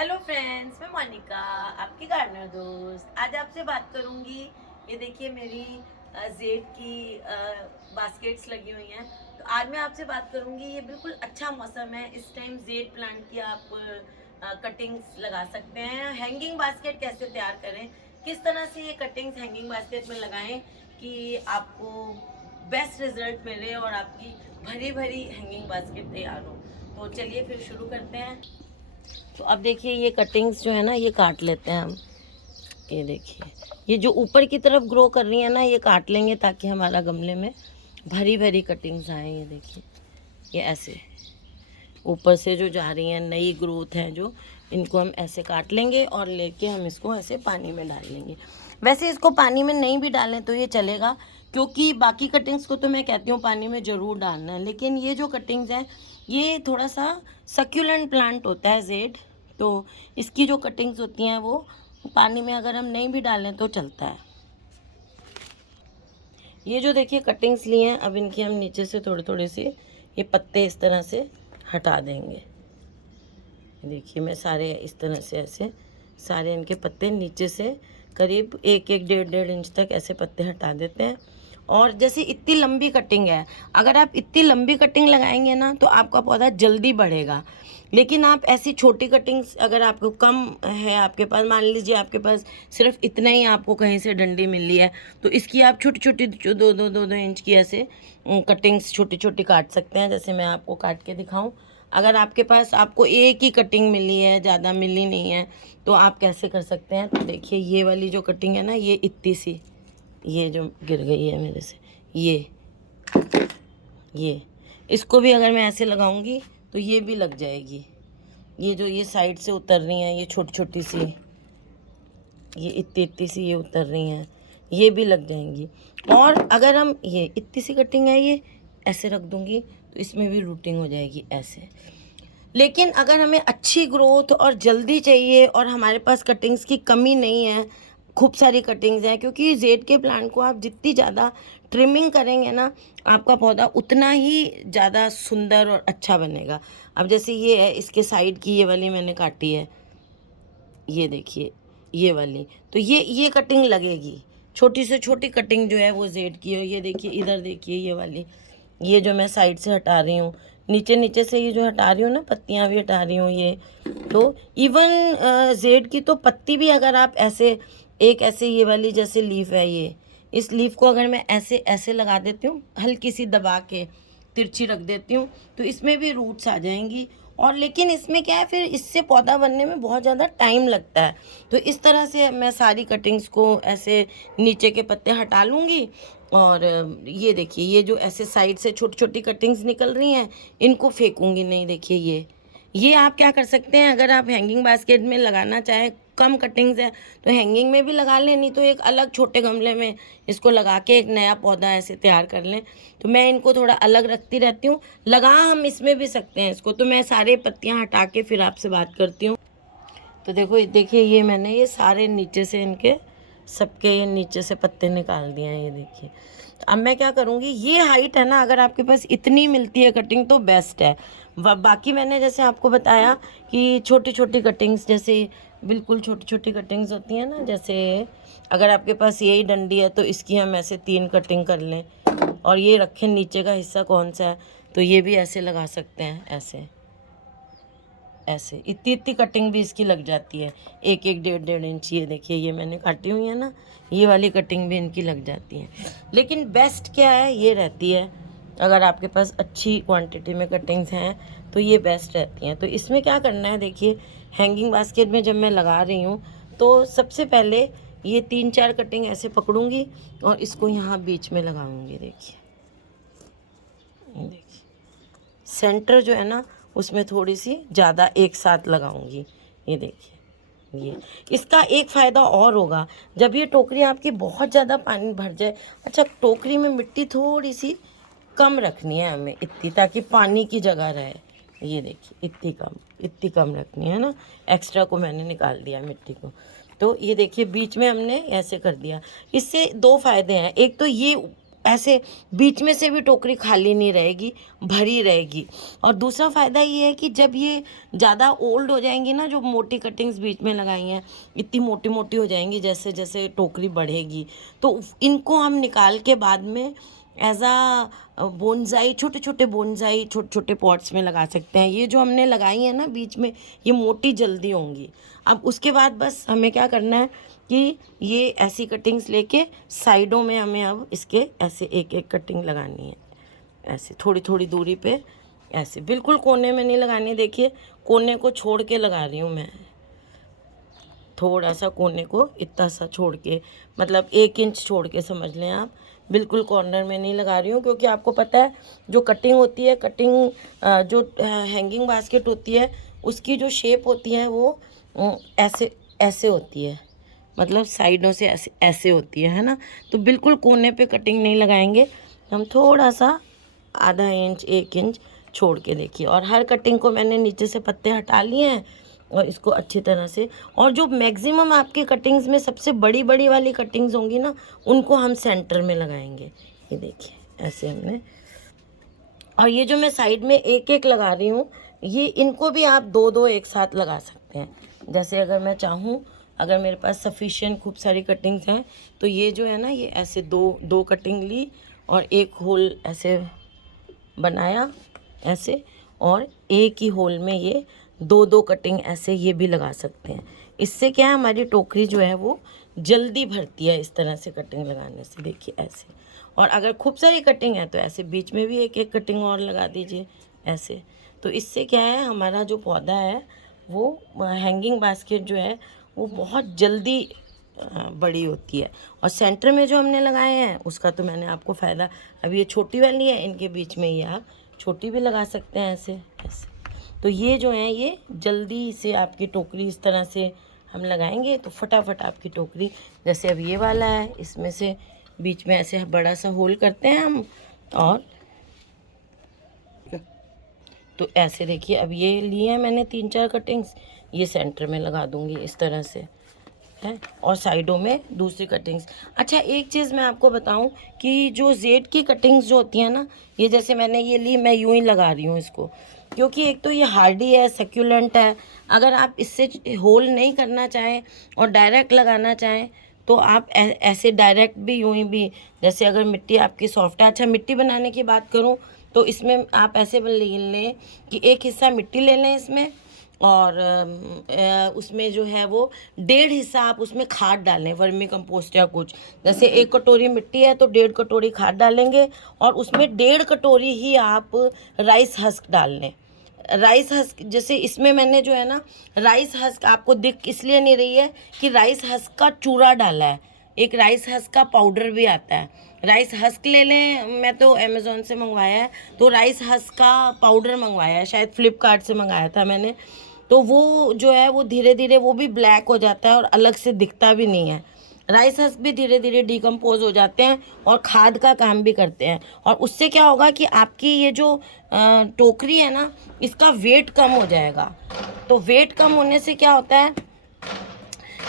Hello friends, मैं मोनिका, आपकी gardener दोस्त। आज आपसे बात करूंगी। ये देखिए मेरी जेड की बास्केट्स लगी हुई हैं। तो आज मैं आपसे बात करूंगी। ये बिल्कुल अच्छा मौसम है, इस टाइम जेड प्लांट की आप कटिंग्स लगा सकते हैं। हैंगिंग बास्केट कैसे तैयार करें, किस तरह से ये कटिंग्स हैंगिंग बास्केट में लगाएं कि आपको बेस्ट रिजल्ट मिले और आपकी भरी भरी हैंगिंग बास्केट तैयार हो। तो चलिए फिर शुरू करते हैं। तो अब देखिए ये कटिंग्स जो है ना, ये काट लेते हैं हम। ये देखिए, ये जो ऊपर की तरफ ग्रो कर रही है ना, ये काट लेंगे ताकि हमारा गमले में भरी भरी कटिंग्स आए। ये देखिए, ये ऐसे ऊपर से जो जा रही हैं, नई ग्रोथ है जो, इनको हम ऐसे काट लेंगे और लेके हम इसको ऐसे पानी में डाल लेंगे। वैसे इसको पानी में नहीं भी डालें तो ये चलेगा, क्योंकि बाकी कटिंग्स को तो मैं कहती हूँ पानी में ज़रूर डालना है, लेकिन ये जो कटिंग्स हैं ये थोड़ा सा सक्यूलेंट प्लांट होता है जेड, तो इसकी जो कटिंग्स होती हैं वो पानी में अगर हम नहीं भी डालें तो चलता है। ये जो देखिए कटिंग्स ली हैं, अब इनकी हम नीचे से थोड़े थोड़े से ये पत्ते इस तरह से हटा देंगे। देखिए मैं सारे इस तरह से ऐसे सारे इनके पत्ते नीचे से करीब 1-1 1.5 इंच तक ऐसे पत्ते हटा देते हैं। और जैसे इतनी लंबी कटिंग है, अगर आप इतनी लंबी कटिंग लगाएंगे ना तो आपका पौधा जल्दी बढ़ेगा। लेकिन आप ऐसी छोटी कटिंग्स अगर आपको कम है, आपके पास मान लीजिए आपके पास सिर्फ इतना ही आपको कहीं से डंडी मिली है, तो इसकी आप छोटी छोटी 2-2 की ऐसे कटिंग्स छोटी छोटी काट सकते हैं। जैसे मैं आपको काट के दिखाऊं। अगर आपके पास आपको एक ही कटिंग मिली है, ज़्यादा मिली नहीं है, तो आप कैसे कर सकते हैं। तो देखिए ये वाली जो कटिंग है ना, ये इतनी सी, ये जो गिर गई है मेरे से, ये इसको भी अगर मैं ऐसे लगाऊंगी तो ये भी लग जाएगी। ये जो ये साइड से उतर रही हैं, ये छोटी छोटी सी, ये इतनी इतनी सी ये उतर रही हैं, ये भी लग जाएंगी। और अगर हम ये इतनी सी कटिंग है, ये ऐसे रख दूंगी तो इसमें भी रूटिंग हो जाएगी ऐसे। लेकिन अगर हमें अच्छी ग्रोथ और जल्दी चाहिए और हमारे पास कटिंग्स की कमी नहीं है, खूब सारी कटिंग्स हैं, क्योंकि जेड के प्लांट को आप जितनी ज़्यादा ट्रिमिंग करेंगे ना, आपका पौधा उतना ही ज़्यादा सुंदर और अच्छा बनेगा। अब जैसे ये है, इसके साइड की ये वाली मैंने काटी है, ये देखिए ये वाली, तो ये कटिंग लगेगी। छोटी से छोटी कटिंग जो है वो जेड की है। ये देखिए इधर देखिए ये वाली, ये जो मैं साइड से हटा रही हूँ, नीचे नीचे से ये जो हटा रही हूँ ना, पत्तियाँ भी हटा रही हूँ ये। तो इवन जेड की तो पत्ती भी अगर आप ऐसे एक ऐसे ये वाली जैसे लीफ है, ये इस लीफ को अगर मैं ऐसे ऐसे लगा देती हूँ, हल्की सी दबा के तिरछी रख देती हूँ, तो इसमें भी रूट्स आ जाएंगी। और लेकिन इसमें क्या है, फिर इससे पौधा बनने में बहुत ज़्यादा टाइम लगता है। तो इस तरह से मैं सारी कटिंग्स को ऐसे नीचे के पत्ते हटा लूँगी। और ये देखिए ये जो ऐसे साइड से छोटी छोटी कटिंग्स निकल रही हैं, इनको फेंकूंगी नहीं। देखिए ये आप क्या कर सकते हैं, अगर आप हैंगिंग बास्केट में लगाना चाहें, कम कटिंग्स है तो हैंगिंग में भी लगा लें, नहीं तो एक अलग छोटे गमले में इसको लगा के एक नया पौधा ऐसे तैयार कर लें। तो मैं इनको थोड़ा अलग रखती रहती हूँ। लगा हम इसमें भी सकते हैं इसको। तो मैं सारे पत्तियाँ हटा के फिर आपसे बात करती हूँ। तो देखो देखिए ये मैंने ये सारे नीचे से इनके सबके ये नीचे से पत्ते निकाल दिए हैं। ये देखिए, अब मैं क्या करूँगी, ये हाइट है ना, अगर आपके पास इतनी मिलती है कटिंग तो बेस्ट है। बाकी मैंने जैसे आपको बताया कि छोटी छोटी कटिंग्स, जैसे बिल्कुल छोटी छोटी कटिंग्स होती हैं ना, जैसे अगर आपके पास यही डंडी है तो इसकी हम ऐसे 3 कटिंग कर लें, और ये रखें नीचे का हिस्सा कौन सा है, तो ये भी ऐसे लगा सकते हैं, ऐसे ऐसे इतनी इतनी कटिंग भी इसकी लग जाती है, 1-1 1.5 इंच। ये देखिए ये मैंने काटी हुई है ना, ये वाली कटिंग भी इनकी लग जाती है। लेकिन बेस्ट क्या है, ये रहती है, अगर आपके पास अच्छी क्वांटिटी में कटिंग्स हैं तो ये बेस्ट रहती हैं। तो इसमें क्या करना है, देखिए हैंगिंग बास्केट में जब मैं लगा रही हूँ तो सबसे पहले ये 3-4 कटिंग ऐसे पकड़ूंगी और इसको यहाँ बीच में लगाऊंगी। देखिए देखिए सेंटर जो है ना, उसमें थोड़ी सी ज़्यादा एक साथ लगाऊंगी। ये देखिए ये, इसका एक फ़ायदा और होगा, जब ये टोकरी आपकी बहुत ज़्यादा पानी भर जाए, अच्छा टोकरी में मिट्टी थोड़ी सी कम रखनी है हमें, इतनी, ताकि पानी की जगह रहे। ये देखिए इतनी कम रखनी है ना, एक्स्ट्रा को मैंने निकाल दिया मिट्टी को। तो ये देखिए बीच में हमने ऐसे कर दिया। इससे 2 फ़ायदे हैं, एक तो ये ऐसे बीच में से भी टोकरी खाली नहीं रहेगी, भरी रहेगी। और दूसरा फ़ायदा ये है कि जब ये ज़्यादा ओल्ड हो जाएंगी ना, जो मोटी कटिंग्स बीच में लगाई हैं इतनी मोटी मोटी हो जाएंगी जैसे जैसे टोकरी बढ़ेगी, तो इनको हम निकाल के बाद में एज आ बोनसाई, छोटे छोटे बोनसाई छोटे छोटे पॉट्स में लगा सकते हैं। ये जो हमने लगाई है ना बीच में, ये मोटी जल्दी होंगी। अब उसके बाद बस हमें क्या करना है कि ये ऐसी कटिंग्स लेके साइडों में हमें अब इसके ऐसे एक एक कटिंग लगानी है, ऐसे थोड़ी थोड़ी दूरी पे, ऐसे बिल्कुल कोने में नहीं लगानी। देखिए कोने को छोड़ के लगा रही हूँ मैं, थोड़ा सा कोने को इतना सा छोड़ के, मतलब 1 इंच छोड़ के समझ लें आप। बिल्कुल कॉर्नर में नहीं लगा रही हूँ, क्योंकि आपको पता है जो कटिंग होती है, कटिंग जो हैंगिंग बास्केट होती है उसकी जो शेप होती है वो ऐसे ऐसे होती है, मतलब साइडों से ऐसे ऐसे होती है ना। तो बिल्कुल कोने पे कटिंग नहीं लगाएंगे हम, थोड़ा सा आधा इंच 1 इंच छोड़ के देखिए। और हर कटिंग को मैंने नीचे से पत्ते हटा लिए हैं और इसको अच्छी तरह से, और जो मैक्सिमम आपके कटिंग्स में सबसे बड़ी बड़ी वाली कटिंग्स होंगी ना, उनको हम सेंटर में लगाएंगे। ये देखिए ऐसे हमने, और ये जो मैं साइड में एक एक लगा रही हूँ, ये इनको भी आप 2-2 एक साथ लगा सकते हैं। जैसे अगर मैं चाहूँ, अगर मेरे पास सफिशिएंट खूब सारी कटिंग्स हैं, तो ये जो है ना, ये ऐसे दो कटिंग ली और एक होल ऐसे बनाया ऐसे, और एक ही होल में ये 2-2 कटिंग ऐसे ये भी लगा सकते हैं। इससे क्या है, हमारी टोकरी जो है वो जल्दी भरती है इस तरह से कटिंग लगाने से। देखिए ऐसे, और अगर खूब सारी कटिंग है तो ऐसे बीच में भी एक एक कटिंग और लगा दीजिए ऐसे। तो इससे क्या है, हमारा जो पौधा है वो हैंगिंग बास्केट जो है वो बहुत जल्दी बड़ी होती है। और सेंटर में जो हमने लगाए हैं उसका तो मैंने आपको फ़ायदा, अब ये छोटी वाली है, इनके बीच में ये आप छोटी भी लगा सकते हैं ऐसे ऐसे। तो ये जो है ये जल्दी से आपकी टोकरी इस तरह से हम लगाएंगे तो फटाफट आपकी टोकरी, जैसे अब ये वाला है इसमें से बीच में ऐसे बड़ा सा होल करते हैं हम, और तो ऐसे देखिए अब ये लिए हैं मैंने 3-4 कटिंग्स, ये सेंटर में लगा दूंगी इस तरह से है, और साइडों में दूसरी कटिंग्स। अच्छा एक चीज़ मैं आपको बताऊं कि जो जेड की कटिंग्स जो होती हैं ना, ये जैसे मैंने ये ली, मैं यूं ही लगा रही हूँ इसको, क्योंकि एक तो ये हार्डी है, सक्यूलेंट है। अगर आप इससे होल नहीं करना चाहें और डायरेक्ट लगाना चाहें तो आप ऐसे डायरेक्ट भी यूं ही भी, जैसे अगर मिट्टी आपकी सॉफ्ट है। अच्छा मिट्टी बनाने की बात करूं तो इसमें आप ऐसे ले लें कि एक हिस्सा मिट्टी ले लें इसमें, और उसमें जो है वो 1.5 हिस्सा आप उसमें खाद डालें, वर्मी कंपोस्ट या कुछ। जैसे 1 कटोरी मिट्टी है तो 1.5 कटोरी खाद डालेंगे, और उसमें 1.5 कटोरी ही आप राइस हस्क डाल लें। राइस हस्क, जैसे इसमें मैंने जो है ना, राइस हस्क आपको दिख इसलिए नहीं रही है कि राइस हस्क का चूरा डाला है, एक राइस हस्क का पाउडर भी आता है। राइस हस्क ले लें, मैं तो अमेज़ॉन से मंगवाया है, तो राइस हस्क का पाउडर मंगवाया है, शायद फ्लिपकार्ट से मंगाया था मैंने। तो वो जो है वो धीरे धीरे वो भी ब्लैक हो जाता है और अलग से दिखता भी नहीं है। राइस हस्क भी धीरे धीरे डिकम्पोज हो जाते हैं और खाद का काम भी करते हैं, और उससे क्या होगा कि आपकी ये जो टोकरी है ना, इसका वेट कम हो जाएगा। तो वेट कम होने से क्या होता है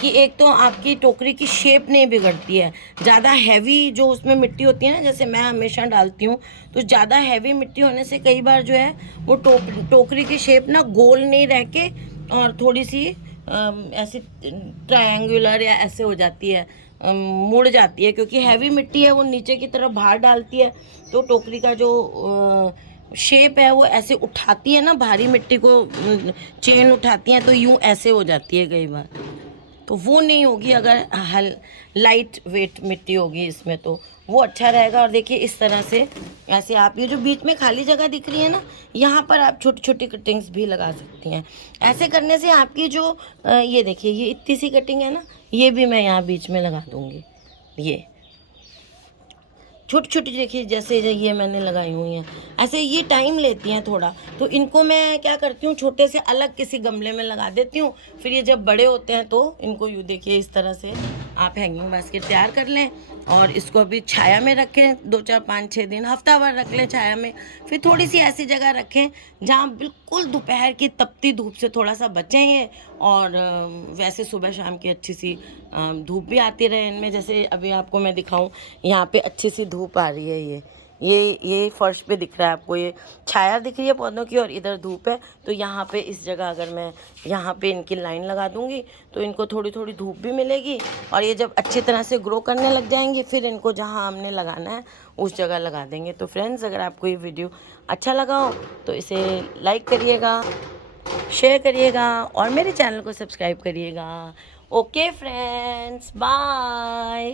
कि एक तो आपकी टोकरी की शेप नहीं बिगड़ती है। ज़्यादा हैवी जो उसमें मिट्टी होती है ना, जैसे मैं हमेशा डालती हूँ, तो ज़्यादा हैवी मिट्टी होने से कई बार जो है वो टोकरी की शेप ना गोल नहीं रह के और थोड़ी सी ऐसी ट्रायंगुलर या ऐसे हो जाती है, मुड़ जाती है, क्योंकि हैवी मिट्टी है वो नीचे की तरफ बाहर डालती है, तो टोकरी का जो शेप है वो ऐसे उठाती है ना, भारी मिट्टी को चेन उठाती हैं तो यूँ ऐसे हो जाती है कई बार। तो वो नहीं होगी अगर लाइट वेट मिट्टी होगी इसमें, तो वो अच्छा रहेगा। और देखिए इस तरह से ऐसे आप ये जो बीच में खाली जगह दिख रही है ना, यहाँ पर आप छोटी छोटी कटिंग्स भी लगा सकती हैं। ऐसे करने से आपकी जो ये देखिए ये इतनी सी कटिंग है ना, ये भी मैं यहाँ बीच में लगा दूँगी। ये छोटी छोटी देखिए जैसे ये मैंने लगाई हुई हैं, ऐसे ये टाइम लेती हैं थोड़ा, तो इनको मैं क्या करती हूँ, छोटे से अलग किसी गमले में लगा देती हूँ। फिर ये जब बड़े होते हैं तो इनको यूँ देखिए इस तरह से आप हैंगिंग बास्केट तैयार कर लें। और इसको अभी छाया में रखें 2 4 5 6 दिन, हफ्ता भर रख लें छाया में। फिर थोड़ी सी ऐसी जगह रखें जहाँ बिल्कुल दोपहर की तपती धूप से थोड़ा सा बचें ये, और वैसे सुबह शाम की अच्छी सी धूप भी आती रहे इनमें। जैसे अभी आपको मैं दिखाऊं, यहाँ पे अच्छी सी धूप आ रही है, ये फर्श पे दिख रहा है आपको, ये छाया दिख रही है पौधों की और इधर धूप है। तो यहाँ पे इस जगह अगर मैं यहाँ पे इनकी लाइन लगा दूँगी तो इनको थोड़ी थोड़ी धूप भी मिलेगी, और ये जब अच्छी तरह से ग्रो करने लग जाएंगे फिर इनको जहाँ हमने लगाना है उस जगह लगा देंगे। तो फ्रेंड्स, अगर आपको ये वीडियो अच्छा लगा हो तो इसे लाइक करिएगा, शेयर करिएगा और मेरे चैनल को सब्सक्राइब करिएगा। Okay friends, bye.